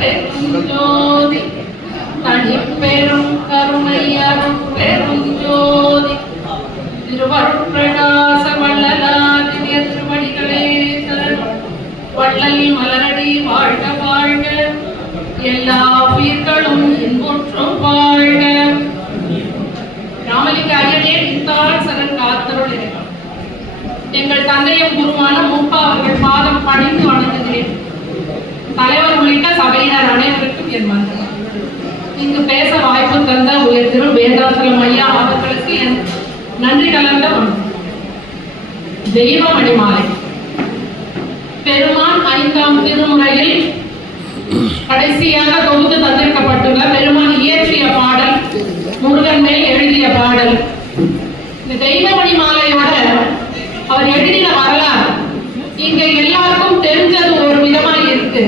பெருஞ்சோதி தனிப்பெரும் கருணையரும் பெருஞ்சோதி திருவருட்பிரகாச வள்ளலாதிய திருவடிகளே வள்ளல் மலரடி வாழ்க வாழ்க, எல்லா உயிர்களும் இன்புற்று வாழ்க. ராமலிங்க ஐயனே இத்தாள் சரண் காத்தருள் இருக்கிறார். எங்கள் தந்தையும் குருவான மூப்பா அவர்கள் பாதம் பணிந்து வணங்குகிறேன். தலைவர் உள்ளிட்ட சபையினர் அனைவருக்கும் என் வணக்கம். இங்கு பேச வாய்ப்பு தந்த உயர் திரு வேதாசலம் ஐயா அவர்களுக்கு என் நன்றி கலந்த வணக்கம். தெய்வமணி மாலை பெருமான் 5ஆம் திருமுறையில் கடைசியாக தொகுத்து தந்திருக்கப்பட்டுள்ள பெருமான் இயற்றிய பாடல், முருகன் மேல் எழுதிய பாடல். இந்த தெய்வமணி மாலையோட அவர் எழுதின வரலாறு இங்க எல்லாருக்கும் தெரிஞ்சது ஒரு விதமா இருக்கு.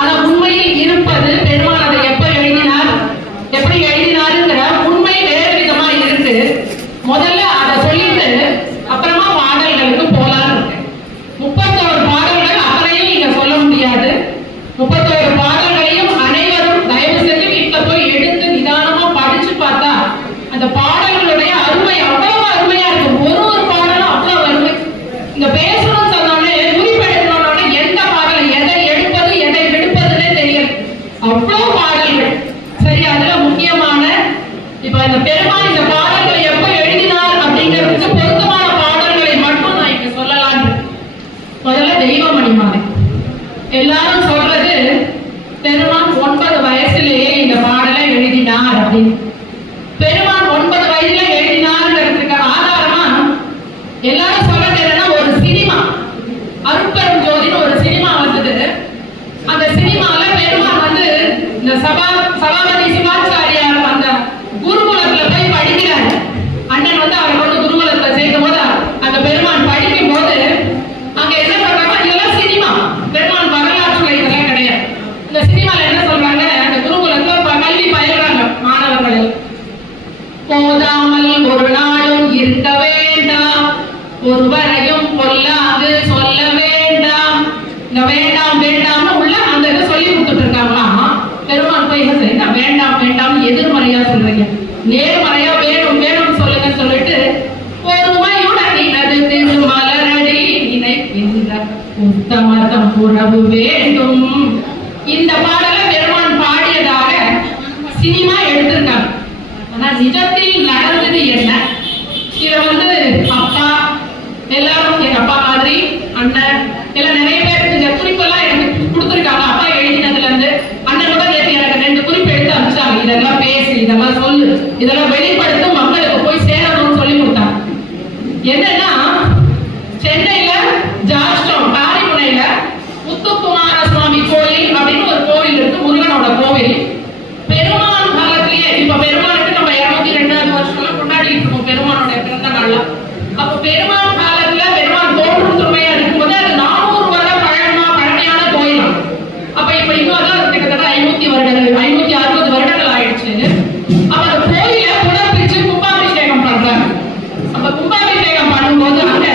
ஆனா உண்மையில் இருப்பது பெருமான் அதை எப்ப எழுதினார், எப்படி எழுதினாருங்கிற உண்மை வேறு விதமா இருக்கு. முதல்ல அதை சொல்லிட்டு அப்புறமா பாடல்களுக்கு போலான்னு இருக்கு. 31 பாடல்கள் அப்புறையும் நீங்க சொல்ல முடியாது. 31 பாடல்களையும் அனைவரும் தயவு செஞ்சு வீட்டுல போய் எடுத்து நிதானமா படிச்சு பார்த்தா அந்த பாடல்களுடைய அருமை அவ்வளவு அருமையா இருக்கும். ஒரு பாடலும் அவ்வளவு அருமை. இங்க பேசணும்னு சொன்னோடனே குறிப்பெடுக்கணும்னோட எந்த பாடல் எதை எடுப்பது எதை விடுப்பதுன்னே தெரியல. அவ்வளவு பாடல்கள். சரி, அதுல முக்கியமான இப்ப இந்த பெருமாள் இந்த பாடல்களை எப்ப எழுதினார் அப்படிங்கிறதுக்கு பொருத்தமான பாடல்களை மட்டும் நான் இங்க சொல்லலான்னு. முதல்ல தெய்வமணி மாலை. எல்லாரும் சொல்றது பெருமான் 9 வயசுலேயே இந்த பாடலை எழுதினார் அப்படின்னு. பெருமான் 9 வயதுல எழுதினார்ங்கிறதுக்கு ஆதாரமா எல்லாரும் சொல்றது என்னன்னா, ஒரு சினிமா அருட்பெரும் ஜோதின்னு ஒரு சினிமா வந்தது. அந்த சினிமால பெருமான் வந்து இந்த சபாபதி சிவாச்சாரியார் அந்த குருகுலத்துல போய் படிக்கிறார். அண்ணன் வந்து அவரை வந்து குருகுலத்துல சேர்க்கும் போது அந்த பெருமான் படிக்கும் போது அங்க என்ன சொல்றாங்க, இதெல்லாம் சினிமா, பெருமான் வரலாற்றுல இதெல்லாம் கிடையாது. இந்த சினிமால என்ன சொல்றாங்க, அந்த குருகுலத்துல கல்வி பயில்றாங்க மாணவர்கள். போதாமல் ஒரு நாளும் இருக்க வேண்டாம், ஒருவரையும் கொல்லாது சொல்ல வேண்டாம். இந்த வேண்டாம் வேண்டாம்னு உள்ள அந்த இதை சொல்லி கொடுத்துட்டு இருக்காங்களாம். பெருமான் போய் என்ன செய்யுங்க, வேண்டாம் வேண்டாம் எதிர்மறையா சொல்றீங்க, நேர்மறையா வேணும் வேணும்னு சொல்லுங்கன்னு சொல்லிட்டு மலரடி நினைக்கின்ற உத்தமதம் உறவு வேண்டும். இந்த பாடலை பெருமான் பாடியதாக சினிமா எடுத்திருக்காங்க. ஆனா நிஜத்தில் நடந்தது என்ன? இத வந்து அப்பா எல்லாரும், எங்க அப்பா மாதிரி அண்ணன் எல்லாம் நிறைய பேர் இந்த குறிப்பெல்லாம் எனக்கு கொடுத்துருக்காங்க. அப்பா எழுதினதுல இருந்து அண்ணன் கூட நேற்று எனக்கு 2 குறிப்பு எடுத்து அனுப்பிச்சாங்க. இதெல்லாம் பேசு, இதெல்லாம் சொல்லு, இதெல்லாம் வெளிப்படுத்தும், மக்களுக்கு போய் சேரணும்னு சொல்லி கொடுத்தாங்க. என்னன்னா, சென்னையில ஜார்ஜ்டவுன் காரிமுனையில முத்துக்குமார சுவாமி கோயில் அப்படின்னு ஒரு கோவில் இருக்கு, முருகனோட கோவில். பெருமான் காலத்திலேயே, இப்ப பெருமானுக்கு நம்ம 202வது வருஷம் கொண்டாடிட்டு இருக்கோம் பெருமானோட பிறந்த நாள்ல. அப்ப பெருமான் காலத்துல பெருமான் தோற்றும் துறையா இருக்கும்போது அது 400 வருடம் பழமையான கோயில். அப்ப இப்ப இன்னும் அதான் கிட்டத்தட்ட 560 வருடங்கள் ஆயிடுச்சு. அப்ப அந்த கோயில புனர்பிரிச்சு கும்பாபிஷேகம் பண்றாங்க. அப்ப கும்பாபிஷேகம் பண்ணும்போது அங்க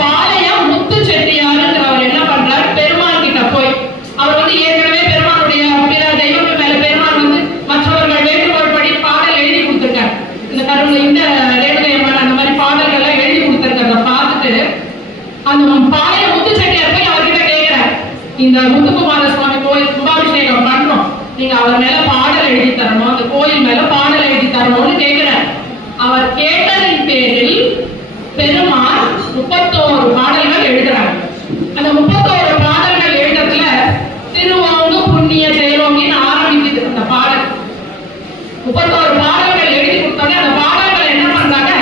பாளையம் முத்து செட்டியாருங்கிறவர் என்ன பண்றாரு, பெருமான் கிட்ட போய் அவர் வந்து ஏற்கனவே பெருமானுடைய பிற தெய்வங்கள் மேல பெருமான் வந்து மற்றவர்கள் வேண்டுகோள் படி பாடல் எழுதி கொடுத்துருக்காரு. இந்த கருணை இந்த ரேணுகையம்மன் அந்த மாதிரி பாடல்கள் எல்லாம் எழுதி கொடுத்துருக்கிறத பார்த்துட்டு அந்த பாளையம் முத்து செட்டியார் போய் அவர்கிட்ட கேட்கிறார், இந்த முத்துக்குமார சுவாமி கோயில் கும்பாபிஷேகம் பண்றோம், நீங்க அவர் மேல பாடல் எழுதி தரணும், அந்த கோயில் மேல பாடல் எழுதி தரணும்னு கேட்கிறார். அவர் கேட்டதின் பேரில் பெருமாள் 31 பாடல்கள் எழுதுறாங்க. அந்த 31 பாடல்கள் எழுதுறதுல திருவோங்கு புண்ணிய செயலோங்கின்னு ஆரம்பிக்குது அந்த பாடல். 31 பாடல்கள் எழுதி கொடுத்தோன்னே அந்த பாடல்கள் என்ன பண்றாங்க,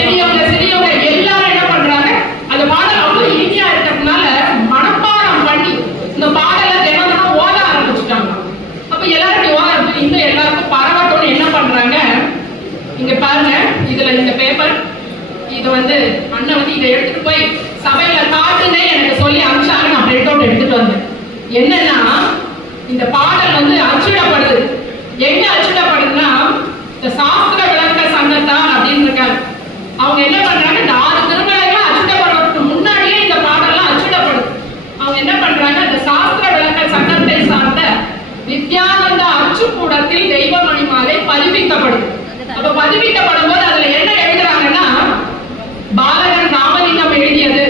பெரியவங்க சிறியவங்க எல்லாரும் என்ன பண்றாங்க, அந்த பாடல் அவ்வளவு இனிமையா இருக்கிறதுனால மனப்பாடம் பண்ணி இந்த பாடலை தினம் ஓத ஆரம்பிச்சுட்டாங்க. அப்ப எல்லாரும் ஓத ஆரம்பிச்சு இன்னும் எல்லாருக்கும் பரவட்டும்னு என்ன பண்றாங்க, இங்க பாருங்க, இதுல இந்த பேப்பர், இது வந்து அண்ணன் வந்து இதை எடுத்துட்டு போய் சபையில காட்டுங்க எனக்கு சொல்லி அனுப்பிச்சாங்க. நான் பிரிண்ட் அவுட் எடுத்துட்டு வந்தேன். என்னன்னா, இந்த பாடல் வந்து அச்சிடப்படுது. எங்க அச்சிடப்படுதுன்னா, இந்த சாஸ்திர விளக்க சங்கத்தார் அப்படின்னு இருக்காங்க. அவங்க என்ன பண்றாங்க, இந்த 6 திருமலைகள் அச்சிடப்படுறதுக்கு முன்னாடியே இந்த பாடல்லாம் அச்சிடப்படுது. அவங்க என்ன பண்றாங்க, இந்த சாஸ்திர விளக்க சங்கத்தை பதிப்பிக்கப்படுது. அப்ப பதிப்பிக்கப்படும் போது அதுல என்ன எழுதுறாங்கன்னா, பாலகன் ராமலிங்கம் எழுதியது,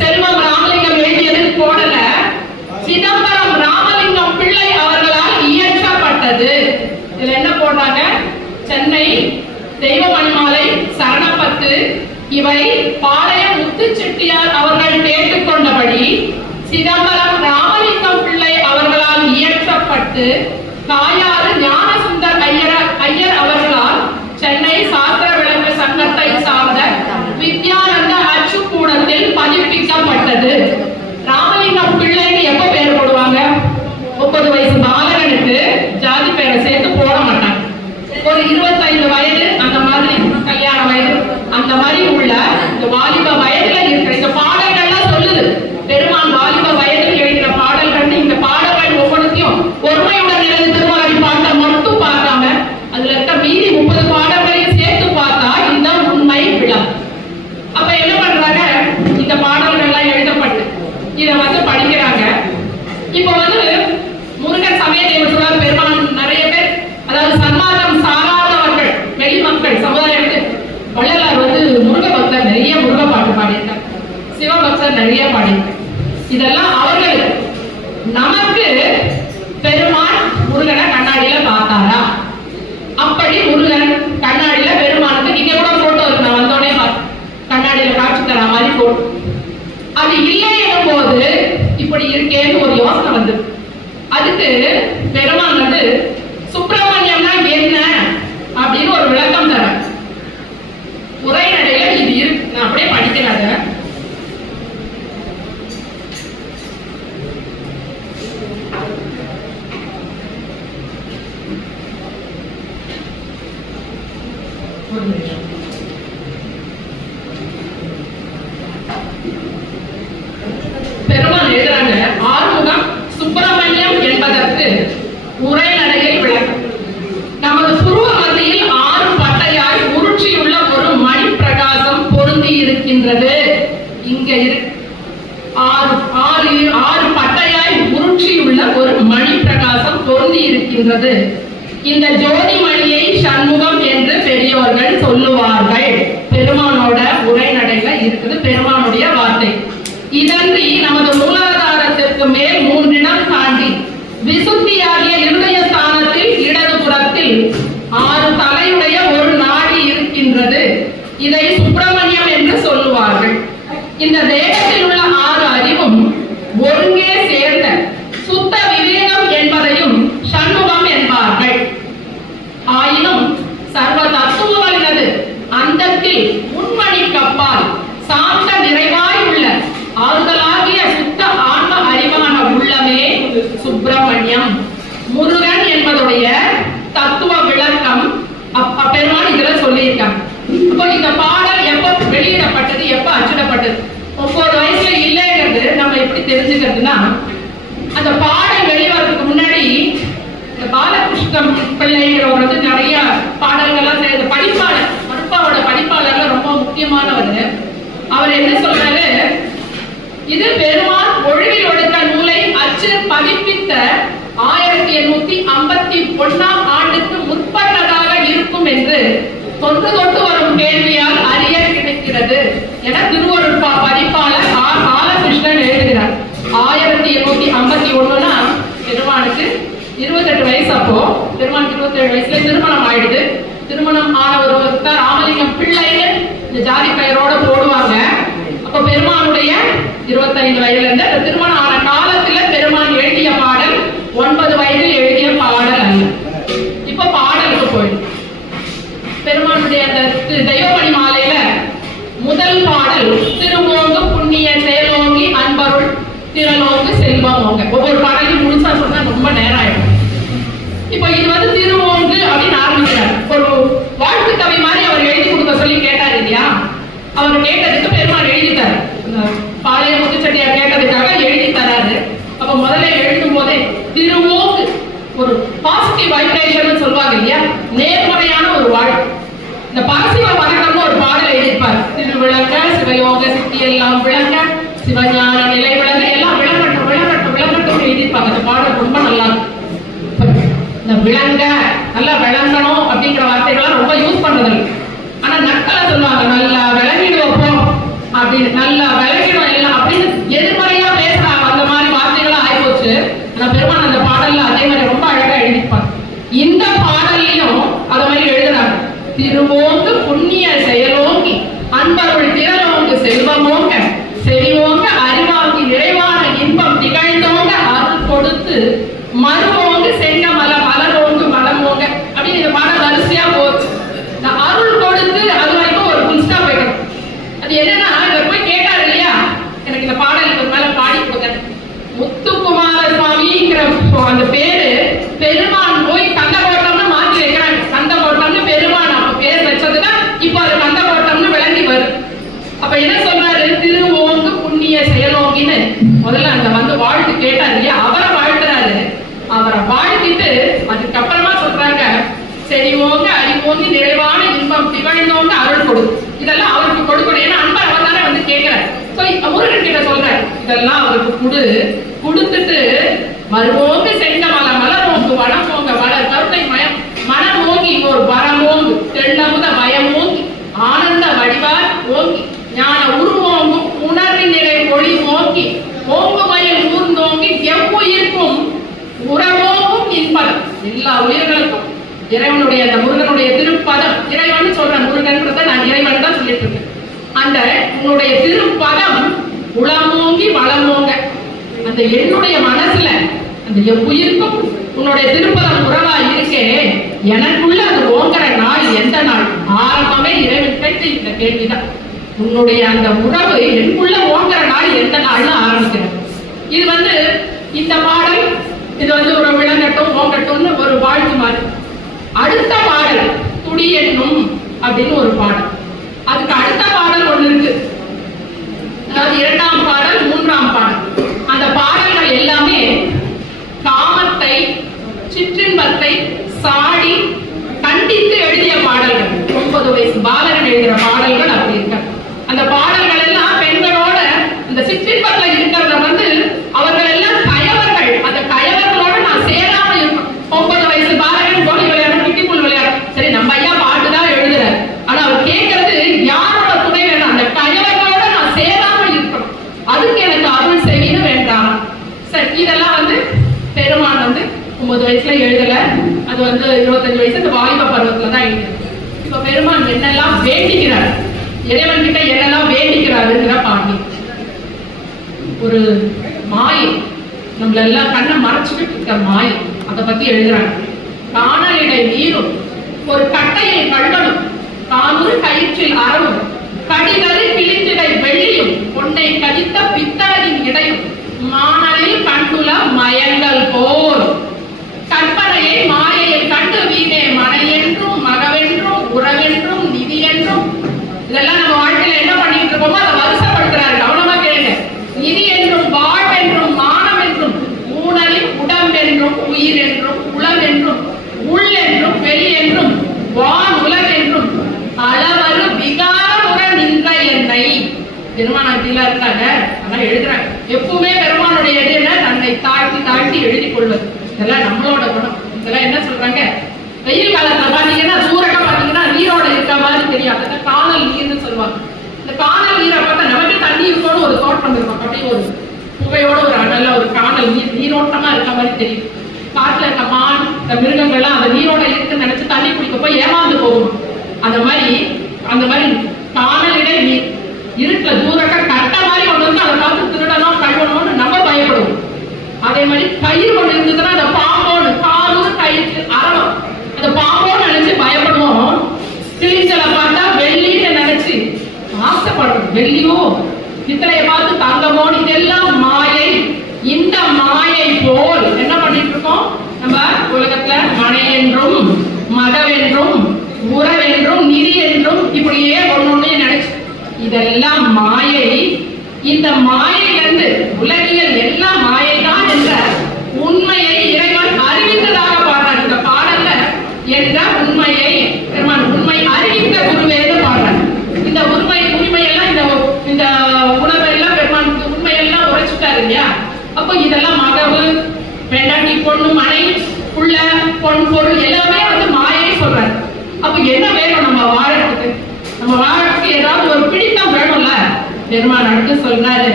செல்வம் ராமலிங்கம் எழுதியது போடல, சிதம்பரம் ராமலிங்கம் பிள்ளை அவர்களால் இயற்றப்பட்டது. இதுல என்ன போடுறாங்க, சென்னை தெய்வமணிமாலை சரணப்பத்து இவை பாளையம் முத்து செட்டியார் அவர்கள் கேட்டுக்கொண்டபடி சிதம்பரம் ராமலிங்கம் பிள்ளை அவர்களால் இயற்றப்பட்டு தாயாறு ஞானசுந்தர் ஐயர் அவர்களால் சென்னை சாஸ்திர விளக்க சங்கத்தை சார்ந்த வித்யானந்த அச்சுக்கூடத்தில் பதிப்பிக்கப்பட்டது. ராமலிங்கம் பிள்ளைக்கு எப்ப பேர் போடுவாங்க? 30 வயசு பாலகனுக்கு ஜாதி பேரை சேர்த்து போட மாட்டாங்க. ஒரு 25 வயது அந்த மாதிரி, கல்யாண வயது அந்த மாதிரி உள்ள இந்த வாலிப வயதுல இருக்கிற இந்த பாடல்கள்லாம் சொல்லுது. பெருமான் வாலிப வயதில் எழுதின பாடல்கள். இந்த பாடல்கள் ஒவ்வொன்றையும் ஒருமையுடன் எழுதி திருவாரி பாட்டை மட்டும் பார்க்காம அதுல இருக்க மீதி 30 பாடல்களையும் சேர்த்து பார்த்தா இந்த உண்மை விளம். அப்ப என்ன பண்றாங்க, இந்த பாடல்கள்லாம் எழுதப்பட்டு இதை வந்து படிக்கிறாங்க. இப்ப வந்து முருகன் சமய தேவசூழல் பெருமான் நிறைய பேர், அதாவது சன்மார்க்கம் சாராதவர்கள், வெளிமக்கள் சமுதாயத்துக்கு வள்ளலார் வந்து முருக பக்தர் நிறைய முருக பாட்டு பாடியிருக்காங்க, சிவபக்தர் நிறைய பாடியிருக்காங்க. இதெல்லாம் அவர்களுக்கு. நமக்கு பெருமான் முருகனை கண்ணாடியில பார்த்தாரா? அப்படி முருகன் கண்ணாடியில பெருமானுக்கு நீங்க கூட போட்டோ இருக்கு, நான் வந்தோடனே கண்ணாடியில காட்சி தர மாதிரி போட்டோ. அது இல்லை எனும் போது இப்படி இருக்கேன்னு ஒரு யோசனை வந்து, அதுக்கு பெருமான் வந்து சுப்பிரமணியம்னா என்ன அப்படின்னு ஒரு விளக்கம் தர உரைநடையில இது இருக்கு. நான் அப்படியே படிக்கிறாங்க. பெருமாள் எழுதுறாங்க, ஆறுமுகம் சுப்பிரமணியம் என்பதற்கு உரைநடையில் விளக்கம். நமது புருவ மத்தியில் 6 பட்டையாய் உருட்சியுள்ள ஒரு மணி பிரகாசம் பொருந்தி இருக்கின்றது. இங்க ஆறு பட்டையாய் உருட்சியுள்ள ஒரு மணி பிரகாசம் பொருந்தி இருக்கின்றது. இந்த ஜோதி மணியை சண்முகம் என்று பெரியோர்கள் சொல்லுவார்கள். பெருமானோட உரைநடையில இருக்குது, பெருமானுடைய வார்த்தை. இதன்றி நமது மூலாதாரத்திற்கு மேல் 3 இடம் தாண்டி விசுத்தியாகிய இருதய ஸ்தானத்தில் இடதுபுறத்தில் 6 தலையுடைய ஒரு நாடி இருக்கின்றது. இதை சுப்பிரமணியம் என்று சொல்லுவார்கள். இந்த தேகத்தில் உள்ள 6 அறிவும் ஒருங்கே சேர்ந்த சுத்த விவேகம் என்பதையும் சண்முகம் என்பார்கள். ஆயினும் சர்வ தத்துவங்களினது அந்தத்தில் முன்மணி கப்பால் சாந்த நிறைவாய் உள்ள ஆறுதலாகிய சுத்த ஆன்ம அறிவான உள்ளமே சுப்பிரமணியம். முருகன் என்பதுடைய தத்துவ விளக்கம் பெருமாள் இதுல சொல்லியிருக்காங்க. இப்போ இந்த பாடல் எப்ப வெளியிடப்பட்டது, எப்ப அச்சிடப்பட்டது? 9 வயசுல இல்லைங்கிறது நம்ம எப்படி தெரிஞ்சுக்கிறதுனா, அந்த பாடல் வெளிவரதுக்கு முன்னாடி இந்த பாலகிருஷ்ணன் பிள்ளைங்கிறவர் வந்து நிறைய பாடல்கள்லாம் செய்த படிப்பாளர், மருப்பாவோட படிப்பாளர்ல ரொம்ப முக்கியமானவர். அவர் என்ன சொல்றாரு, இது பெருமாள் ஒழுவில் ஒடுக்க நூலை அச்சு பதிப்பித்த 1851ஆம் ஆண்டுக்கு முற்பட்டதாக இருக்கும் என்று தொன்று தொட்டு வரும் கேள்வியால் அறிய கிடைக்கிறது என திருவருட் பதிப்பாளர் ஆர். பாலகிருஷ்ணன் எழுதுகிறார். 1851னா பெருமானுக்கு 28 வயசு. அப்போ பெருமானுக்கு 27 வயசுல திருமணம் ஆயிடுது. திருமணம் ஆன ஒருவர் ராமலிங்கம் பிள்ளைன்னு இந்த ஜாதி பெயரோட போடுவாங்க. அப்போ பெருமானுடைய 25 வயதுல இருந்து அந்த திருமணம் ஆன காலத்துல பெருமான் எழுதிய பாடல் 9 வயதில் எழுதிய பாடல் அல்ல. இப்ப பாடலுக்கு போயிடும். பெருமானுடைய அந்த தெய்வமணி மாலையில முதல் பாடல் திருமோங்கு புண்ணிய செயலோங்கி அன்பருள் திரளோங்கு செல்வமோங்க. ஒவ்வொரு பாடலையும் முழுசா சொன்னா ரொம்ப நேரம் ஆயிடும். இப்போ இது வந்து திருமோங்கு அப்படின்னு ஆரம்பிக்கிறார். ஒரு வாழ்த்து கவி மாதிரி அவர் எழுதி கொடுக்க சொல்லி கேட்டார் இல்லையா? அவர் கேட்டதுக்கு பெருமாள் எழுதிட்டார். பாளைய முத்துச்செட்டியார் கேட்டதுக்காக எழுதி தராரு. அப்ப முதல்ல எழுதும் போதே திருமோங்கு, ஒரு பாசிட்டிவ் வைப்ரேஷன் சொல்லுவாங்க இல்லையா, நேர்மறையான ஒரு வாழ்க்கை. இந்த பரசிவ வணக்கம்னு ஒரு பாடல் எழுதியிருப்பார். திருவிளங்க சிவயோக சித்தி எல்லாம் விளங்க, சிவஞான நிலை விளங்க, எல்லாம் விளங்கட்டும் விளங்கட்டும் விளங்கட்டும் எழுதியிருப்பாங்க. அந்த பாடல் ரொம்ப நல்லா இருக்கும். இந்த விளங்க நல்லா விளங்கணும் அப்படிங்கிற யூஸ் பண்றது. ஆனா நக்கலை சொல்லுவாங்க, நல்லா விளங்கிடு வைப்போம் அப்படின்னு, நல்லா விளங்கிடும் எல்லாம் அப்படின்னு எதிர்மறையா பேசுறாங்க. அந்த மாதிரி வார்த்தைகளும் ஆயிப்போச்சு. ஆனா பெருமான் அந்த பாடல்ல அதே மாதிரி ரொம்ப அழகா எழுதிப்பாங்க. இந்த பாடல்லையும் அத மாதிரி எழுதுறாங்க. திருவோங்கு புண்ணிய செயலோங்கி அன்பருள் திரளோங்கு செல்வமோங்க செறிவோங்க அறிவாங்கி நிறைவான இன்பம் திகழ்ந்தோங்க அருள் கொடுத்து மறுவோங்கு செங்க மலரோங்கு மலமோங்க அப்படின்னு இந்த பாடல் வரிசையா போகுது. இந்த அருள் கொடுத்து அது வரைக்கும் ஒரு புல் ஸ்டாப் வைக்கணும். அது என்னன்னா, இவர் போய் கேட்டார் இல்லையா, எனக்கு இந்த பாடலுக்கு ஒரு மேல பாடி கொடுத்தேன். முத்துக்குமார சுவாமிங்கிற அந்த பேரு பெருமான் போய் கந்தகோட்டம்னு மாத்தி வைக்கிறாங்க. கந்தகோட்டம்னு பெருமான் அப்ப பேர் வச்சதுதான் இப்ப அது கந்தகோட்டம்னு விளங்கி வரும். அப்ப என்ன சொல்றாரு, திருவோங்கு புண்ணிய செயலோங்கின்னு முதல்ல அந்த வந்து வாழ்த்து கேட்டார் இல்லையா, அவரை வாழ்த்துறாரு. அவரை வாழ்த்திட்டு அதுக்கப்புறமா சொல்றாங்க, செறிவோங்க அறிவோங்க நிறைவான இன்பம் திகழ்ந்தோங்க அருள் கொடு. இதெல்லாம் அவருக்கு கொடுக்கணும். ஏன்னா அன்பர் அவர் தானே வந்து கேட்கிறார். முருகன் கிட்ட சொல்றாரு, இதெல்லாம் அவருக்கு கொடுத்துட்டு மறுவோங்கு செங்க மலரோங்கு வனமோங்க வளர் கருணை மயம் மனமோங்கி ஒரு வரமோங்கு தெள்ளமுத பயமோங்கி ஆனந்த வடிவார் ஓங்கி ஞான உருவோங்கும் உணர்வு நிறை ஒளி ஓங்கி ஓங்கு மயில் ஊர்ந்தோங்கி எவ்வுயிர்க்கும் உறவோங்கும் இன்பம். எல்லா உயிர்களுக்கும் இறைவனுடைய அந்த முருகனுடைய திருப்பதம், இறைவன் சொல்றேன், முருகன்றத நான் இறைவன் தான் சொல்லிட்டு இருக்கேன். அந்த உன்னுடைய திருப்பதம் உளமோங்கி வளமோங்க, அந்த என்னுடைய மனசுல அந்த எவ்வுயிருக்கும் உன்னுடைய திருப்பதம் உறவா இருக்கே, எனக்குள்ள அது ஓங்குற நாள் எந்த நாள்? ஆரம்பமே இறைவன் கேட்ட இந்த கேள்விதான். உன்னுடைய அந்த உறவு எனக்குள்ள ஓங்குற நாள் எந்த நாள்னு ஆரம்பிக்கிறது. இது வந்து இந்த பாடல், இது வந்து ஒரு விளங்கட்டும் ஓங்கட்டும்னு ஒரு வாழ்த்து மாதிரி. அடுத்த பாடல் துடி என்னும் அப்படின்னு ஒரு பாடல். அதுக்கு அடுத்த பாடல் ஒண்ணு இருக்கு, அதாவது 2ஆம் பாடல் 3ஆம் பாடல். அந்த பாடல்கள் எல்லாமே காமத்தை சிற்றின்பத்தை சாடி கண்டித்து எழுதிய பாடல்கள். 9 வயசு பாலகன் எழுதுற பாடல்கள் அப்படி இருக்க. அந்த பாடல்கள் எல்லாம் பெண்களோட இந்த சிற்றின்பத்துல இருக்கிறத வந்து அவர்கள் எல்லாம் கயவர்கள். அந்த கயவர்களோட நான் சேராம இருக்கும். 9 வயசு பாலகன் கோலி விளையாட கிட்டிப்புள் விளையாட, சரி நம்ம ஐயா பாட்டுதான் எழுதுறாரு, ஆனா அவர் கேட்கறது யாரோட துணை வேணும்? அந்த கயவர்களோட நான் சேராம இருக்கணும், அதுக்கு எனக்கு அருள் செய்யணும் வேண்டாம். சரி, இதெல்லாம் வந்து பெருமான் வந்து 9 வயசுல எழுதல, அது வந்து 25 வயசு இந்த வாலிப பருவத்துல தான் எழுதுது. இப்ப பெருமான் என்னெல்லாம் வேண்டிக்கிறார், இறைவன் கிட்ட என்னெல்லாம் வேண்டிக்கிறாருங்கிற பாண்டி. ஒரு மாயை, நம்மள எல்லாம் கண்ணை மறைச்சுக்கிட்டு இருக்க மாயை, அதை பத்தி எழுதுறாங்க. காணலிடை நீரும் ஒரு கட்டையில் கள்ளனும் காமூறு கயிற்றில் அறவும் கடிதறி கிழிந்திடை வெள்ளியும் பொன்னை கதித்த பித்தளையின் இடையும் மானலில் கண்டுல மயங்கள் போர் கற்பனையை மாயையை கண்டு வீணே மனையென்றும் மகவென்றும் உறவென்றும் நிதி என்றும். இதெல்லாம் நம்ம வாழ்க்கையில என்ன பண்ணிட்டு இருக்கோமோ அதை வருஷப்படுத்துறாரு. கவனமா கேளுங்க. நிதி என்றும் வாழ்வென்றும் மானம் என்றும் ஊனலின் உடம்பென்றும் உயிர் என்றும் உளவென்றும் உள் என்றும் வெளி என்றும் வான் உலகென்றும் அளவரு விகாரமுற நின்ற என்னை. பெருமானத்தில இருக்காங்க, ஆனா எழுதுறாங்க. எப்பவுமே பெருமானுடைய எழுதின தன்னை தாழ்த்தி தாழ்த்தி எழுதி கொள்வது. இதெல்லாம் நம்மளோட குணம். இதெல்லாம் என்ன சொல்றாங்க, வெயில் காலத்துல பாத்தீங்கன்னா சூரகம் பாத்தீங்கன்னா நீரோட இருக்க மாதிரி தெரியாது. அந்த காணல் நீர்னு சொல்லுவாங்க. இந்த காணல் நீரை பார்த்தா நமக்கு தண்ணி இருக்கோன்னு ஒரு தோட்டம் இருக்கும், அப்படியே ஒரு புகையோட ஒரு நல்ல ஒரு காணல் நீர் நீரோட்டமா இருக்க மாதிரி தெரியும். காட்டுல இருக்க மான் இந்த மிருகங்கள்லாம் அந்த நீரோட இருக்குன்னு நினைச்சு தண்ணி குடிக்க போய் ஏமாந்து போகும். அந்த மாதிரி காணலிடை நீர் இருட்டுல தூரக்க கட்ட மாதிரி ஒண்ணு வந்து அதை பார்த்து திருடணும் கழுவணும்னு நம்ம பயப்படுவோம். அதே மாதிரி கயிறு ஒண்ணு இருந்ததுன்னா அந்த பாம்போன்னு காலூர் கயிற்று அறணும், அந்த பாம்போன்னு நினைச்சு பயப்படுவோம். கிழிஞ்சலை பார்த்தா வெள்ளின்னு நினைச்சு ஆசைப்படுறோம். வெள்ளியோ பித்தளையை பார்த்து தங்கமோன்னு. இதெல்லாம் மாயை. இந்த மாயை போல் என்ன பண்ணிட்டு இருக்கோம் நம்ம உலகத்துல? மனை என்றும் மகவென்றும் உறவென்றும் நிதி என்றும் இப்படியே ஒண்ணு நினைச்சு, இதெல்லாம் மாயை. இந்த மாயையிலிருந்து உலகியல் எல்லாம் மாயைதான் என்ற உண்மையை இறைவன் அறிவித்ததாக பாடுறார் இந்த பாடல்ல. என்ற உண்மையை பெருமான் உண்மை அறிவித்த குருவேன்னு பாடுறார். இந்த உண்மையெல்லாம் இந்த உணர்வெல்லாம் பெருமான் உண்மையெல்லாம் உரைச்சுட்டாரு இல்லையா? அப்போ இதெல்லாம் மகவு பெண்டாட்டி பொண்ணு மனை உள்ள பொன் பொருள் எல்லாமே வந்து மாயை சொல்றாரு. அப்ப என்ன வேணும் நம்ம வாழறதுக்கு? நம்ம வாழறதுக்கு ஏதாவது ஒரு பிடித்தம் வேணும்ல. பெருமான் அடுத்து சொல்றாரு,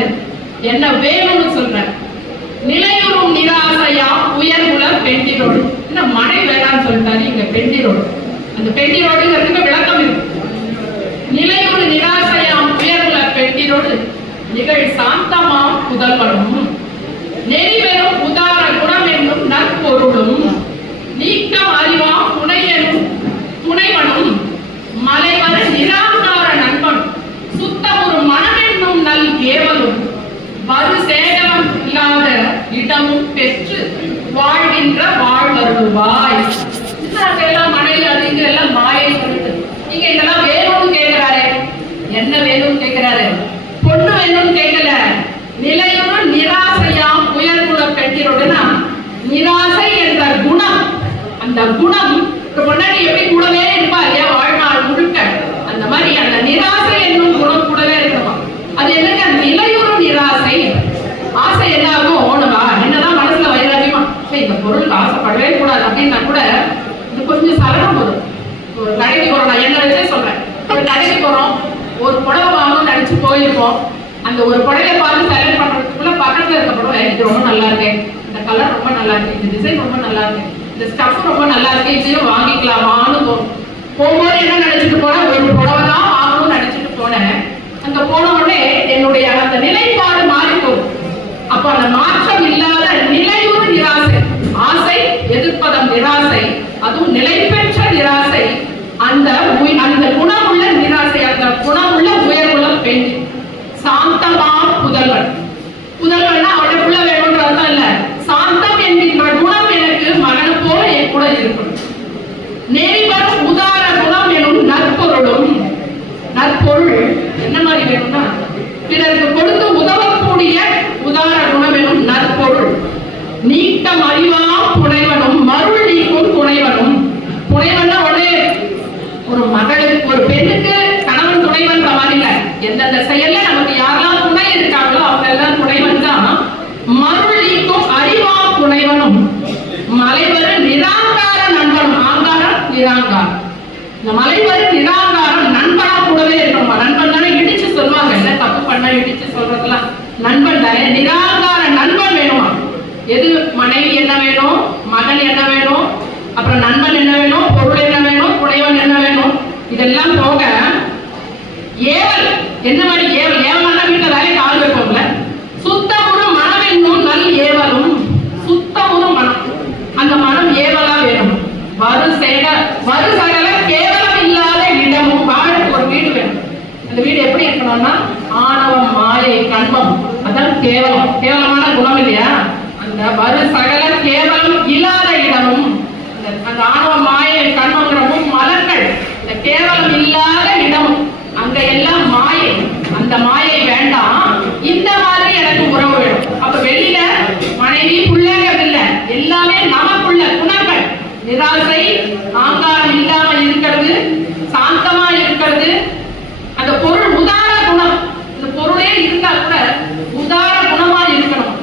என்ன வேணும்னு சொல்றாரு. நிலையுறும் நிராசையா உயர்குல பெண்டிரோடு. என்ன மழை வேணான்னு சொல்லிட்டாரு இங்க பெண்டிரோடு. அந்த பெண்டிரோடுங்கிறதுக்கு விளக்கம் இருக்கு. நிலையுறு நிராசையாம் உயர்குல பெண்டிரோடு நிகழ் சாந்தமாம் புதல்வனும் நெறிவெறும் உதார குணம் என்னும் நற்பொருளும் நீக்கம் அறிவாம் துணைவனும் மலைவர நிராகார நண்பன் சுத்தமுறு மனம் என்னும் நல் ஏவலும் வரு சேகரம் இல்லாத இடமும் பெற்று வாழ்கின்ற வாழ்வருவாய். எல்லாம் மழை அது இங்க எல்லாம் மாயை சொல்லிட்டு நீங்க இதெல்லாம் வேணும்னு கேட்கிறாரு. என்ன வேணும்னு கேட்கிறாரு? பொண்ணு வேணும்னு கேட்கல. நிலையுறு நிராசையாம் உயர்குல பெற்றிரோடுனா நிராசை என்ற குணம், அந்த குணம் முன்னாடி எப்படி கூடவே இருப்பா இல்லையா வாழ்நாள் முழுக்க, அந்த மாதிரி அந்த நிராசை என்னும் குணம் கூடவே இருக்கணும். அது என்னங்க? நிலையுறு நிராசை. ஆசை என்ன ஆகும்? நம்ம என்னதான் மனசுல வைராகியமா இந்த பொருளுக்கு ஆசைப்படவே கூடாது அப்படின்னா கூட இது கொஞ்சம் சரணம் போதும். ஒரு கடைக்கு போறோம், நான் என்ன வச்சே சொல்றேன். ஒரு கடைக்கு போறோம், ஒரு புடவை வாங்கணும்னு நினைச்சு போயிருப்போம். அந்த ஒரு புடவையை பார்த்து செலக்ட் பண்றதுக்குள்ள பக்கத்துல இருக்க புடவை இது ரொம்ப நல்லா இருக்கு, இந்த கலர் ரொம்ப நல்லா இருக்கு, இந்த டிசைன் ரொம்ப நல்லா இருக்கு, இந்த ஸ்டஃப் ரொம்ப நல்லா இருக்கு, இதையும் வாங்கிக்கலாமான்னு தோணும். போகும்போது என்ன நினைச்சிட்டு போனேன்? ஒரு புடவை தான் வாங்கணும்னு நினைச்சிட்டு போனேன். அங்க போன உடனே என்னுடைய அந்த நிலைப்பாடு மாறி போகும். அப்ப அந்த மாற்றம் இல்லாத நிலையுறு நிராசை, ஆசை எதிர்ப்பதம் நிராசை, அதுவும் நிலை பெற்ற நிராசை, அந்த குணமுள்ள நிராசை, அந்த குணமுள்ள உயர்வுள்ள பெண் சாந்தமா புதல்வன். புதல்வன்னா அவளுக்குள்ள வேணும்ன்ற அர்த்தம் இல்ல. சாந்தம் என்கின்ற குணம் எனக்கு மகனை போல என் கூட இருக்கணும். நெறிவரும் உதார குணம் எனும் நற்பொருளும். நற்பொருள் என்ன மாதிரி வேணும்னா பிறருக்கு கொடுத்து உதவக்கூடிய உதார குணம் எனும் நற்பொருள். நீக்கம் அறிவாம் புனைவனும் மருள் நீக்கும் துணைவனும். புனைவன்னா உடனே ஒரு மகளுக்கு ஒரு பெண்ணுக்கு கணவன் துணைவன்ற மாதிரி இல்ல. எந்தெந்த செயல்ல நமக்கு யாரெல்லாம் துணை இருக்காங்களோ அவங்க எல்லாம் துணைவன் தான். மருள் நீக்கும் அறிவாம் துணைவனும் மலைவரு நிராகார நண்பனும். ஆங்காரம் நிராகாரம். இந்த மலைவரு நிராகாரம் நண்பனா கூடவே இருக்கணும். நண்பன் தானே இடிச்சு சொல்லுவாங்க, என்ன தப்பு பண்ணா இடிச்சு சொல்றதெல்லாம் நண்பன் தானே. நிராகார நண்பன் வேணுமா? எது? மனைவி என்ன வேணும், மகன் என்ன வேணும், அப்புறம் நண்பன் என்ன வேணும், பொருள் என்ன வேணும், புனைவன் என்ன வேணும், இதெல்லாம் போக ஏவல். என்ன மாதிரி ஏவல்? ஏவல்னா வீட்டுல வேலைக்கு ஆள் வைப்போம்ல. சுத்தமுறு மனம் என்னும் நல் ஏவலும். சுத்தமுறு மனம், அந்த மனம் ஏவலா வேணும். வருசகல கேவலம் இல்லாத இடமும். வாழ்க்கை ஒரு வீடு வேணும். அந்த வீடு எப்படி இருக்கணும்னா ஆணவம் மாயை கண்மம், அதான் கேவலம். கேவலமான குணம் இல்லையா? அந்த வருசகல கேவலம் இல்லாத இடமும், அந்த ஆணவ மாயை கண்மங்கிறமும் மலர்கள், இந்த கேவலம் இல்லாத இடமும். அங்க எல்லாம் மாயை, அந்த மாயை வேண்டாம். இந்த மாதிரி எனக்கு உறவு வேணும். அப்ப வெளியில மனைவி பிள்ளைங்கிறது இல்ல, எல்லாமே நமக்குள்ள குணங்கள். நிராசை, ஆங்காரம் இல்லாம இருக்கிறது, சாந்தமா இருக்கிறது, அந்த பொருள் உதார குணம். இந்த பொருளே இருந்தா கூட உதார குணமா இருக்கணும்.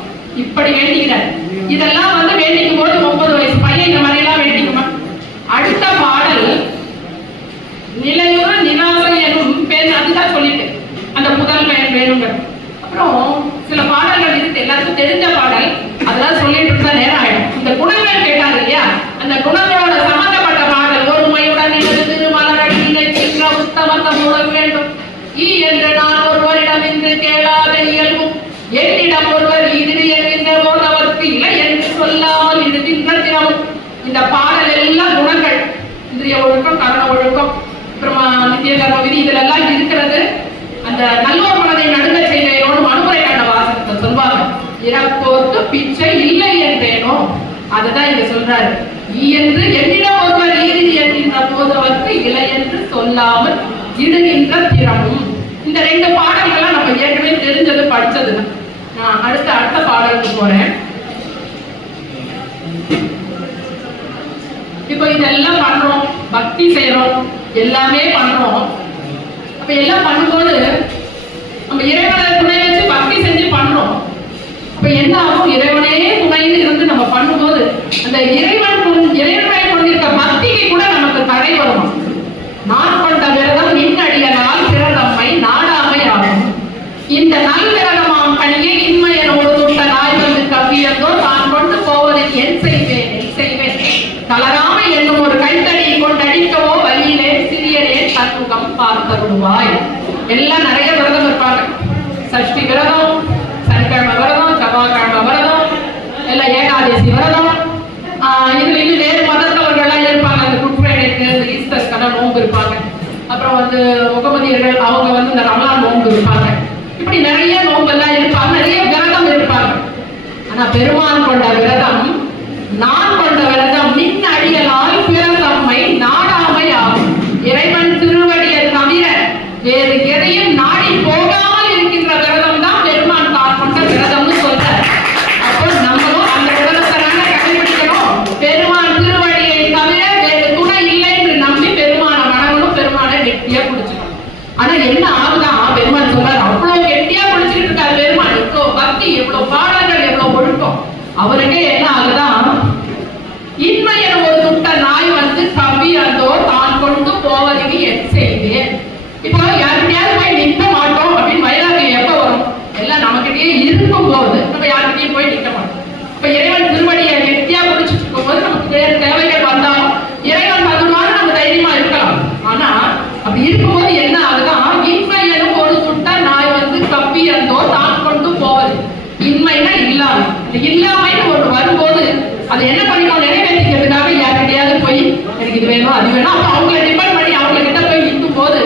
இப்படி வேண்டிக்கிறார். இதெல்லாம் வேண்டிக்கும் போது 9 வயசு பையன் இந்த மாதிரி எல்லாம் வேண்டிக்குமா? அடுத்த பாடல் நிலையுறு நிராசை எனும் பெண். அதுதான் சொல்லிட்டு அந்த புதல்வன் வேணுங்க. அப்புறம் சில பாடல்கள் இருக்கு, எல்லாருக்கும் தெரிஞ்ச பாடல், அதெல்லாம் சொல்லிட்டு இருந்தா நேரம் ஆயிடும். இந்த குணங்கள் கேட்டாங்க இல்லையா, அந்த குணங்களோட சம்பந்தப்பட்ட பாடல். ஒருமையுடன் திருமலரடி நினைக்கின்ற உத்தமத்தம் உணர் வேண்டும். என்று நான் ஒருவரிடம் இன்று கேளாத இயல்பும் என்னிடம் ஒருவர் இது என்கின்ற போதவர்க்கு இல்லை என்று சொல்லாமல் இருக்கின்ற தினமும். இந்த பாடல் எல்லாம் குணங்கள், இந்திரிய ஒழுக்கம், கரண ஒழுக்கம், அப்புறம் நித்திய கர்ம விதி, இதுல எல்லாம் இருக்கிறது. அந்த நல்லோர் மனதை நடுங்க செய்தேனோடு மனுமுறை கண்ட வாசகத்தை சொல்வாங்க. இறப்போர்க்கு பிச்சை இல்லை என்றேனோ, அதுதான் இங்க சொல்றாரு. என்று என்னிடம் ஒருவர் ஈதி என்கின்ற போதவர்க்கு இல்லை என்று சொல்லாமல் இடுகின்ற திறமும். இந்த 2 பாடல்கள்லாம் நம்ம ஏற்கனவே தெரிஞ்சது, படிச்சது. நான் அடுத்த பாடலுக்கு போறேன். இப்போ இதெல்லாம் பண்றோம், பக்தி செய்யறோம், எல்லாமே பண்றோம். அப்ப எல்லாம் பண்ணும்போது நம்ம இறைவனை துணை வச்சு பக்தி செஞ்சு பண்றோம். அப்ப என்ன ஆகும்? இறைவனே துணைன்னு இருந்து நம்ம பண்ணும்போது அந்த இறைவனை கொண்டிருக்க பக்திக்கு கூட நமக்கு தடை வரும். நான் கொண்ட விரதம் நின்னடியனால் பிறதம்மை நாடாமை ஆகும். இந்த நல் விரதமாம் கனியை இன்மையனோடு தொட்ட நாய் வந்து கவ்வியதோ தான் கொண்டு போவதில் என் செய்வேன் தளராமை என்னும் ஒரு கைத்தடியை கொண்டடிக்கவோ வழியிலே சிறியரே தன்முகம் பார்த்தருவாய். எல்லாம் நிறைய விரதம் இருப்பாங்க. சஷ்டி விரதம், சனிக்கிழமை விரதம், செவ்வாய்க்கிழமை விரதம், எல்லாம் ஏகாதசி விரதம். இதுல இன்னும் வேறு மதத்தவர்கள்லாம் இருப்பாங்க. அந்த குட் ஃப்ரைடேக்கு, ஈஸ்டர்க்கெல்லாம் நோன்பு இருப்பாங்க. அப்புறம் வந்து முகமதியர்கள் அவங்க வந்து இந்த ரமலான் நோன்பு இருப்பாங்க. இப்படி நிறைய நோன்பெல்லாம் இருப்பாங்க, நிறைய விரதம் இருப்பாங்க. ஆனா பெருமான் கொண்ட விரதம், நான் கொண்ட விரதம் நின் அடியலால் பிறந்தம்மை நாடாமை ஆகும். இறைவன் திருவடியை தவிர வேறு எதையும் நாடி போகாமல் இருக்கின்ற விரதம் தான் பெருமான் தான் கொண்ட விரதம்னு சொல்ற. அப்போ நம்மளும் அந்த விரதத்தை கடைபிடிக்கணும். பெருமான் திருவடியை தவிர வேறு துணை இல்லை என்று நம்பி பெருமான மனங்களும் பெருமானை கெட்டியா பிடிச்சிக்கணும். ஆனா என்ன ஆகுதான், பெருமான் சொல்றாரு அவ்வளவு கெட்டியா பிடிச்சிட்டு இருக்காரு பெருமான். எவ்வளவு பக்தி, எவ்வளவு பாடல்கள், எவ்வளவு ஒழுக்கம். அவருக்கே என்ன ஆகுதான், இன்மையன ஒரு துட்ட நாய் வந்து கவி அந்தோ தான் கொண்டு போவதுக்கு என் செய்வேன். இப்போ யாருக்கிட்டையாவது போய் நிற்க மாட்டோம் அப்படின்னு வைராகியம் எப்ப வரும்? எல்லாம் நமக்கிட்டே இருக்கும் போது நம்ம யாருக்கிட்டையும் போய் நிற்க மாட்டோம். இப்ப இறைவன் திருவடியை கெட்டியா பிடிச்சிட்டு இருக்கும் போது நமக்கு வேறு தேவைகள் வந்தாலும் இறைவன் தகுமாறு நம்ம தைரியமா இருக்கலாம். ஆனா அப்படி இருக்கும்போது என்ன ஆகுதான், இன்மையனும் ஒரு துட்ட நாய் வந்து கப்பி அந்தோ தான் கொண்டு போவது. இன்மைனா இல்லாமை. இல்லாமைன்னு ஒரு வரும்போது அதை என்ன பண்ணிக்கணும், நிறைவேற்றிக்கிறதுக்காக யார்கிட்டையாவது போய் எனக்கு இது வேணும் அது வேணும், அப்ப அவங்களை டிபெண்ட் பண்ணி அவங்க கிட்ட போய் நிற்கும் போது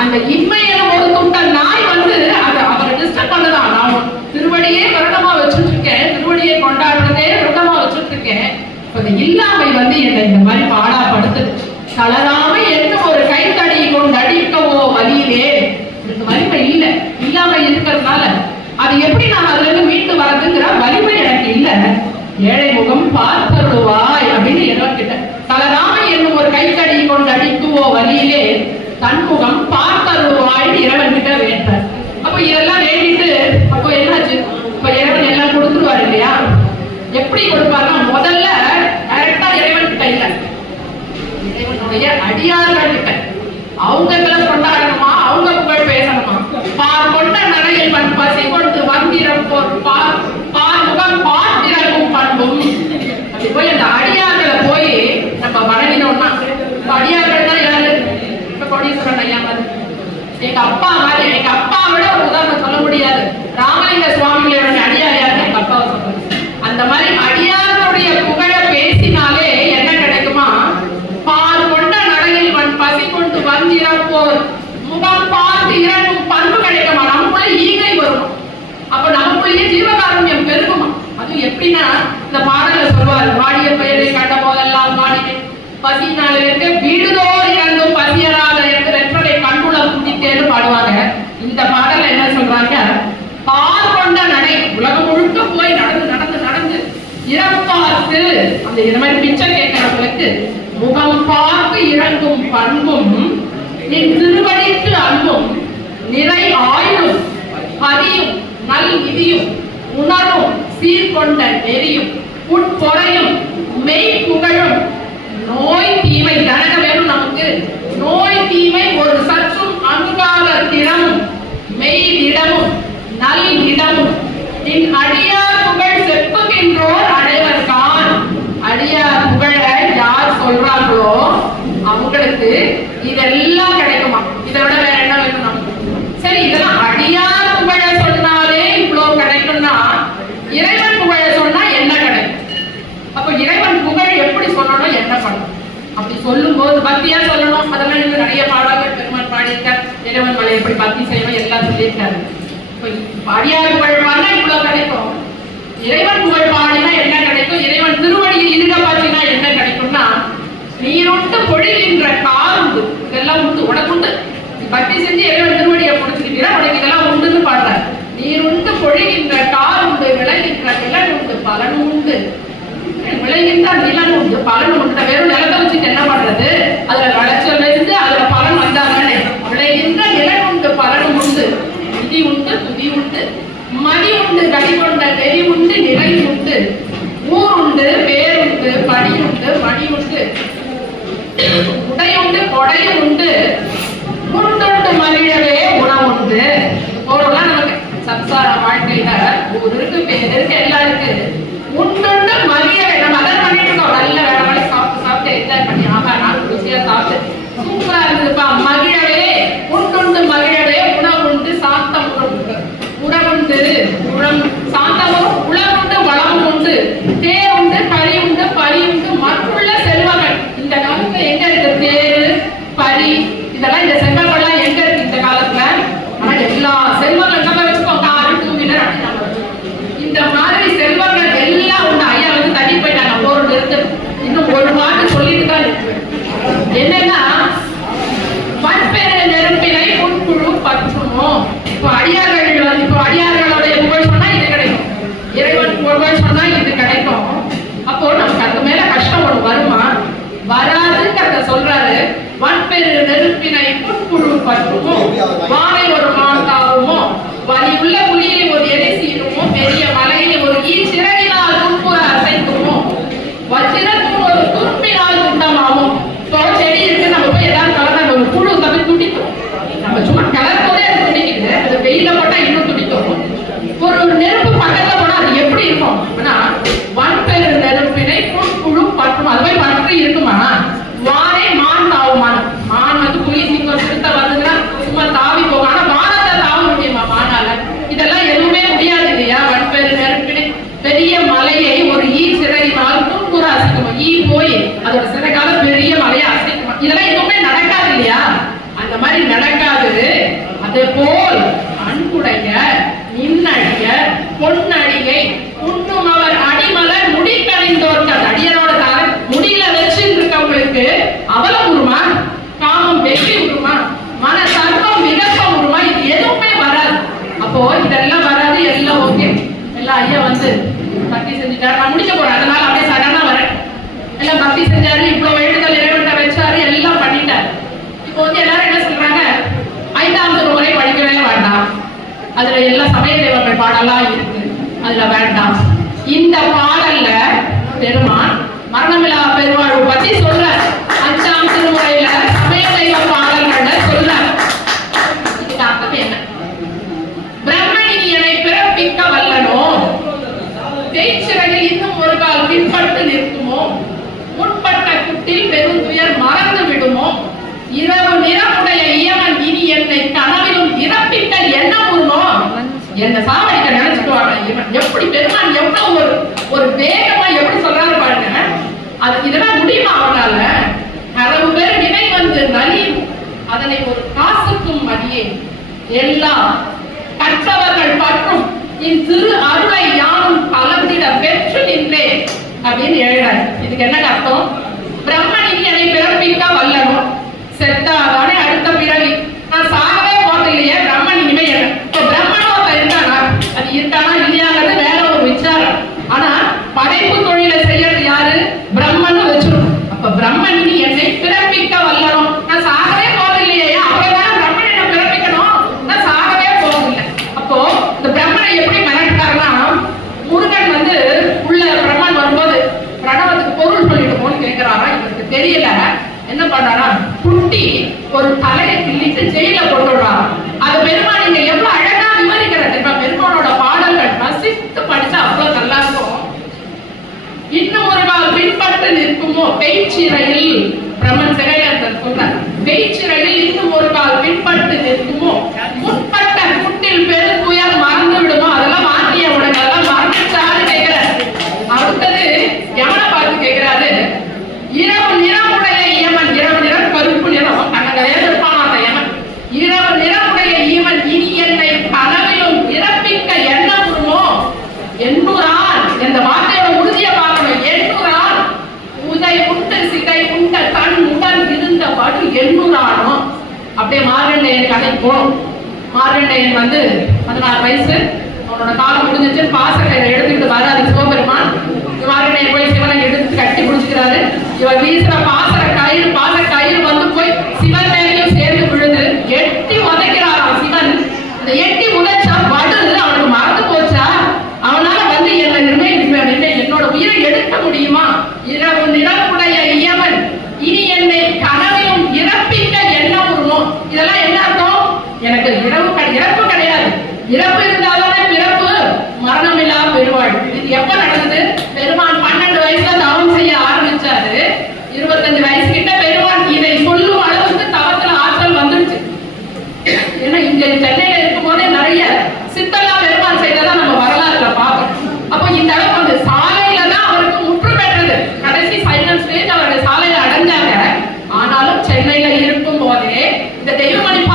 அந்த இன்மையில ஒரு துட்ட நாய் வந்து அதை அவரை டிஸ்டர்ப் பண்ணதான். நான் திருவடியே விரதமா வச்சுட்டு இருக்கேன், திருவடியை கொண்டாடுறதே விரதமா வச்சுட்டு இருக்கேன். அந்த இல்லாமை வந்து என்னை இந்த மாதிரி பாடாப்படுத்துது. தளராமை என்று ஒரு கைத்தடி கொண்டு அடிக்கவோ வழியிலே எனக்கு வலிமை இல்லை. இல்லாமை இருக்கிறதுனால அது எப்படி நான் அதுல இருந்து மீண்டு வரதுங்கிற வலிமை எனக்கு இல்லை. ஏழை முகம் பார்த்தருவாய் அப்படின்னு இறைவன் கிட்ட, தளராமை என்னும் ஒரு கைத்தடி கொண்டு அடிக்குவோ வழியிலே தன்முகம் பார்த்தருவாய் இறைவன் கிட்ட வேண்டார். அப்ப இதெல்லாம் வேண்டிட்டு அப்போ என்னாச்சு, இப்ப இறைவன் எல்லாம் கொடுத்துருவாரு இல்லையா? எப்படி கொடுப்பாருன்னா, முதல்ல டைரக்டா இறைவன் கிட்ட இல்ல, இறைவனுடைய அடியார்கள் கிட்ட. அவங்களை கொண்டாடணுமா, அவங்க புகழ் பேசணுமா? பார் கொண்ட நடையில் பசி கொண்டு வந்திரம் பார் முகம் பார்த்திரக்கும் பண்பும். அப்படி போய் அந்த அடியார்களை போய் நம்ம வணங்கினோம்னா, அடியார்கள் தான் யாரு? இப்ப கோடீஸ்வரன் ஐயா மாதிரி, எங்க அப்பா மாதிரி. எங்க அப்பாவோட ஒரு உதாரணம் சொல்ல முடியாது. ராமலிங்க சுவாமிகளோட அடியார் யாரு? எங்க அப்பாவை சொல்றாரு. அந்த மாதிரி அடியாருடைய புகழ பேசினாலே என்ன கிடைக்குமா, பால் கொண்ட நடையில் பசி கொண்டு வந்திரப்போர் முகம் பார்த்து இறங்கும் பண்பு கிடைக்குமா? நமக்குள்ள ஈகை வரும். அப்ப நமக்குள்ளேயே ஜீவகாருண்யம் பெருகுமா? அது எப்படின்னா, இந்த பாடல சொல்வார், வாடிய பெயரை கண்ட போதெல்லாம் வாடினேன் பசினால இருக்க வீடுதோர் இறந்தும் பசியராக இருந்து வெற்றலை கண்டுள்ள குடித்தேன்னு பாடுவாங்க. இந்த பாடல என்ன சொல்றாங்க, பால் கொண்ட நடை, உலகம் முழுக்க போய் நடந்து நடந்து நடந்து இறப்பார்த்து அந்த இது மாதிரி பிச்சை கேட்கிறவங்களுக்கு முகம் பார்த்து இறங்கும் பண்பும் நின் திருவடிக்கு அன்பும் நிறை ஆயுளும் பதியும் நல் விதியும் உணரும் சீர்கொண்ட நெறியும் உட்பொறையும் மெய் புகழும் நோய் தீமை தனக வேணும் நமக்கு. நோய் தீமை ஒரு சற்றும் அங்காத திறமும் மெய் இடமும் நல் இடமும் நின் அடியார் புகழ் செப்புகின்றோர் அடைவர்கான். அடியார் புகழ யார் சொல்றாங்களோ அவங்களுக்கு இதெல்லாம் கிடைக்குமா? இதை விட வேற என்ன வேணும் நமக்கு? சரி, இதெல்லாம் அடியார் புகழ சொன்னாலே இவ்வளவு கிடைக்கும்னா இறைவன் புகழ சொன்னா என்ன கிடைக்கும்? அப்ப இறைவன் புகழ் எப்படி சொல்லணும், என்ன பண்ணணும்? அப்படி சொல்லும் போது பக்தியா சொல்லணும். அதெல்லாம் இன்னும் நிறைய பாடல்கள் பெருமாள் பாடியிருக்கார். இறைவன் மலை எப்படி பக்தி செய்யணும் எல்லாம் சொல்லியிருக்காரு. அடியார் புகழ் பாடினா இவ்வளவு கிடைக்கும். இறைவன் புகழ் பாடினா என்ன கிடைக்கும்? இறைவன் திருவடியில் இருக்க பாத்தீங்கன்னா என்ன கிடைக்கும்னா, நீருண்டு பொழிகின்ற கார் உண்டு. இதெல்லாம் உண்டு, உனக்கு உண்டு. பக்தி செஞ்சு இறைவன் திருவடியை முடிச்சுக்கிட்டீங்கன்னா உனக்கு இதெல்லாம் உண்டுன்னு பாடுற. நீருண்டு பொழிகின்ற கார் உண்டு, விளைகின்ற நிலன் உண்டு, பலன் உண்டு. விளைகின்ற நிலன் உண்டு, பலன் உண்டு. வெறும் நிலத்தை வச்சுட்டு என்ன பண்றது? அதுல விளைச்சல் இருந்து அதுல பலன் வந்தாதானே. விளைகின்ற நிலன் உண்டு, பலன் உண்டு. விதி உண்டு, துதி உண்டு, மதி உண்டு, கடி கொண்ட நெறி உண்டு, நிறை உண்டு, ஊர் உண்டு, பேர் உண்டு, படி உண்டு, மணி உண்டு, உடை உண்டு, கொடையும் உண்டு உண்டுண்டு மகிழவே உணவுண்டு. பொருள்லாம் நமக்கு சம்சார வாழ்க்கையில ஊருக்கு பேருக்கு எல்லாம் இருக்கு. உண்டுண்டு மகிழவே நம்ம அதை பண்ணிட்டு இருக்கோம். நல்ல வேலை வேலை சாப்பிட்டு சாப்பிட்டு என்ஜாய் பண்ணி நான் ருசியா சாப்பிட்டு சூப்பரா இருந்ததுப்பா. மகிழவே உண்டுண்டு மகிழவே உணவுண்டு சாத்தம் உணவுண்டு சாந்தமும் உணவுண்டு வளமும் உண்டு தேர் உண்டு பரி உண்டு பரி உண்டு மற்றுள்ள செல்வங்கள். இந்த காலத்துல எங்க இருக்கு தேர் பரி இதெல்லாம்? இந்த செல்வங்கள்லாம் எங்க இருக்கு இந்த காலத்துல? ஆனா எல்லா செல்வங்கள் வச்சுக்கோங்க, காரு டூ வீலர் அப்படின்னு இந்த மாதிரி செல்வங்கள் எல்லாம் உண்டு. ஐயா வந்து தள்ளி போயிட்டாங்க போர் நிறுத்து. இன்னும் ஒரு வாட்டு சொல்லிட்டு தான் இருக்கு. என்னன்னா பற்பெரு நெருப்பினை புன்புழு பற்றுமோ. இப்போ அடியார்கள் இப்போ அடியார்களுடைய புகழ் சொன்னா இது கிடைக்கும், இறைவன் புகழ் சொன்னா இது கிடைக்கும். அப்போ நமக்கு அது மேல கஷ்டம் ஒண்ணு வருமா? வராதுங்கிறத சொல்றாரு. வன்பெரு நெருப்பினை புன்புழு பற்றுமோ வானை ஒரு மாட்டாகுமோ வலி உள்ள புலியை ஒரு எடை சீருமோ பெரிய மலையை ஒரு சிறகினால் துன்புற அசைக்குமோ வச்சிரத்தும் ஒரு துருப்பினால் துண்டமாகும். இப்போ செடி இருக்கு, நம்ம போய் ஏதாவது கலந்து ஒரு புழு தப்பி துடிக்கும். நம்ம சும்மா கலர் போதே அது துடிக்குது, அது வெயில போட்டா இன்னும் துடிக்கும். ஒரு நெருப்பு பக்கத்துல போனா அது எப்படி இருக்கும்? ஆனா வன்பெரு நெருப்பினை புழு பற்றும். அது போய் பற்றி இருக்குமா? வானே மான் தாவுமான. மான் வந்து புலி சிங்கம் சிறுத்தை வருதுன்னா சும்மா தாவி போகும். ஆனா வானத்தை தாவ முடியுமா மானால? இதெல்லாம் எதுவுமே முடியாது இல்லையா? வன்பெரு நெருப்பினை பெரிய மலையை ஒரு சிறகினால் துன்புற அசைக்குமா. போய் அதோட சிறகால பெரிய மலையை அசைக்குமா. இதெல்லாம் எதுவுமே நடக்காது இல்லையா? அந்த மாதிரி நடக்காது. அதே போல் அன்புடைய நின்னடிய பொன்னடியை உண்ணும் அவர் அடிமலர் முடி கணிந்தோர்கள். அடியரோட முடியில வச்சு இருக்கவங்களுக்கு அவலம் உருமா, காமம் வெற்றி உருமா, மன சர்வம் விகற்பம் உருமா, இது எதுவுமே வராது. அப்போ இதெல்லாம் வராது, எல்லாம் ஓகே. எல்லாம் ஐயா வந்து பக்தி செஞ்சுட்டாரு, நான் முடிக்க போறேன், அதனால அப்படியே சடனா வரேன். எல்லாம் பக்தி செஞ்சாரு, இவ்வளவு வேண்டுதல் இறைவன்கிட்ட வச்சாரு, எல்லாம் பண்ணிட்டாரு. இப்போ வந்து எல்லாரும் என்ன சொல்றாங்க? 5ஆம் திருமுறை படிக்கவே வேண்டாம், அதுல எல்லா சமய தெய்வங்கள் பாடலாம் இருக்கு, அதுல வேண்டாம். இந்த பாடல்ல பெருமான் மரணமில்லா பெருவாழ்வு பத்தி சொல்ற 5ஆம் திருமுறையில சமய தெய்வ பாடல்கள்ல சொல்ற. இதுக்கு அர்த்தம் என்ன? பிரம்மனியனை பிறப்பிக்க வல்லனோ தேய்ச்சிறையில் இன்னும் ஒரு கால் பின்பட்டு நிற்குமோ முற்பட்ட குட்டில் பெருந்துயர் மறந்து விடுமோ இரவு நிறமுடைய இயமன் இனி என்னை கனவிலும் இறப்பிக்க எண்ணம் உருமோ. என்ன சாவடிக்க நினைச்சுக்குவாங்க. எப்படி பெருமான் எவ்வளவு ஒரு வேகமா எப்படி சொல்றாரு பாருங்க. அது இதெல்லாம் முடியுமா அவனால? கனவு பேர் நினை வந்து நலியும் அதனை ஒரு காசுக்கும் மதியே எல்லாம் கற்றவர்கள் பற்றும் என் திரு அருளை யாரும் கலந்திட பெற்று நின்றேன் அப்படின்னு எழுறாரு. இதுக்கு என்ன அர்த்தம்? பிரம்மனின் என்னை பிறப்பிக்க வல்லனும் செத்தாதானே அடுத்த பிறவி. நான் சாகவே போறது இல்லையே, பிரம்மன் இனிமே இப்போ பிரம்மனும் ஒருத்தர் இருக்கானா? அது இருக்கானா இல்லையாங்கிறது வேற ஒரு விசாரம். ஆனா படைப்பு தொழிலை செய்யறது யாரு? பிரம்மன் வச்சிருக்கும். அப்ப பிரம்மன் இனி என்னை பிறப்பிக்க வல்லனும். நான் சாகவே போறது இல்லையே, அப்பதான் பிரம்மன் என்ன பிறப்பிக்கணும், நான் சாகவே போறதில்லை. அப்போ இந்த பிரம்மனை எப்படி மிரட்டுறாருன்னா, முருகன் வந்து உள்ள பிரம்மன் வரும்போது பிரணவத்துக்கு பொருள் சொல்லிடுமோன்னு கேட்கிறாரா, இவருக்கு தெரியல. என்ன பண்றாரா, குட்டி ஒரு தலையை கிள்ளிட்டு ஜெயில போட்டுடுறாரு. அது பெருமான் இங்க எவ்வளவு அழகா விவரிக்கிறது. பெருமானோட பாடல்கள் ரசித்து படிச்சா அவ்வளவு நல்லா இருக்கும். இன்னும் ஒரு கால் பின்பற்று நிற்குமோ பேய்ச்சிறையில் பிரம்மன் சிறையில் சொல்றார். பேய்ச்சிறையில் இன்னும் ஒரு கால் பின்பற்று நிற்குமோ முற்பட்ட குட்டில் பெருந்துயர் மறந்து விடுமோ. அதெல்லாம் மாற்றிய உடனே அதெல்லாம் மறந்துச்சாரு கேட்கிறார். அடுத்தது யமனை பார்த்து கேட்கிறாரு. இரவு நிறமுடைய இயமன், இரவு நிறம் கருப்பு நிறம், கண்ணங்கரையா இருப்பான் அந்த யமன். இரவு நிறமுடைய இயமன் இனி என்னை கனவிலும் இறப்பிக்க எண்ணம் வருமோ. எண்ணூறான், இந்த வார்த்தையோட உறுதியை பார்க்கணும். எண்ணூறான் உதை உண்டு சிதை உண்ட தன் உடன் இருந்த பாடு எண்ணூறானோ. அப்படியே மார்கண்டேயன் கதை போகணும். மார்கண்டேயன் வந்து 16 வயசு, அவனோட காலம் முடிஞ்சிச்சு. பாசக்கயிறை எடுத்துக்கிட்டு வராது சிவபெருமான். மார்கண்டேயன் போய் சிவனை எடுத்து கட்டி பிடிச்சிக்கிறாரு. இவர் வீசுற பாசக்கயிறு வந்து போய் சிவன் மேலையும் சேர்ந்து விழுது. எட்டி உதைக்கிறாராம் சிவன். இந்த எட்டி உதைச்சா வடு அவனுக்கு மறந்து போச்சா, அவனால வந்து என்னோட உயிரை எடுக்க முடியுமா? இரவு நிறமுடைய இயமன் இனி என்னை கனவிலும் இறப்பி தெய்வமணி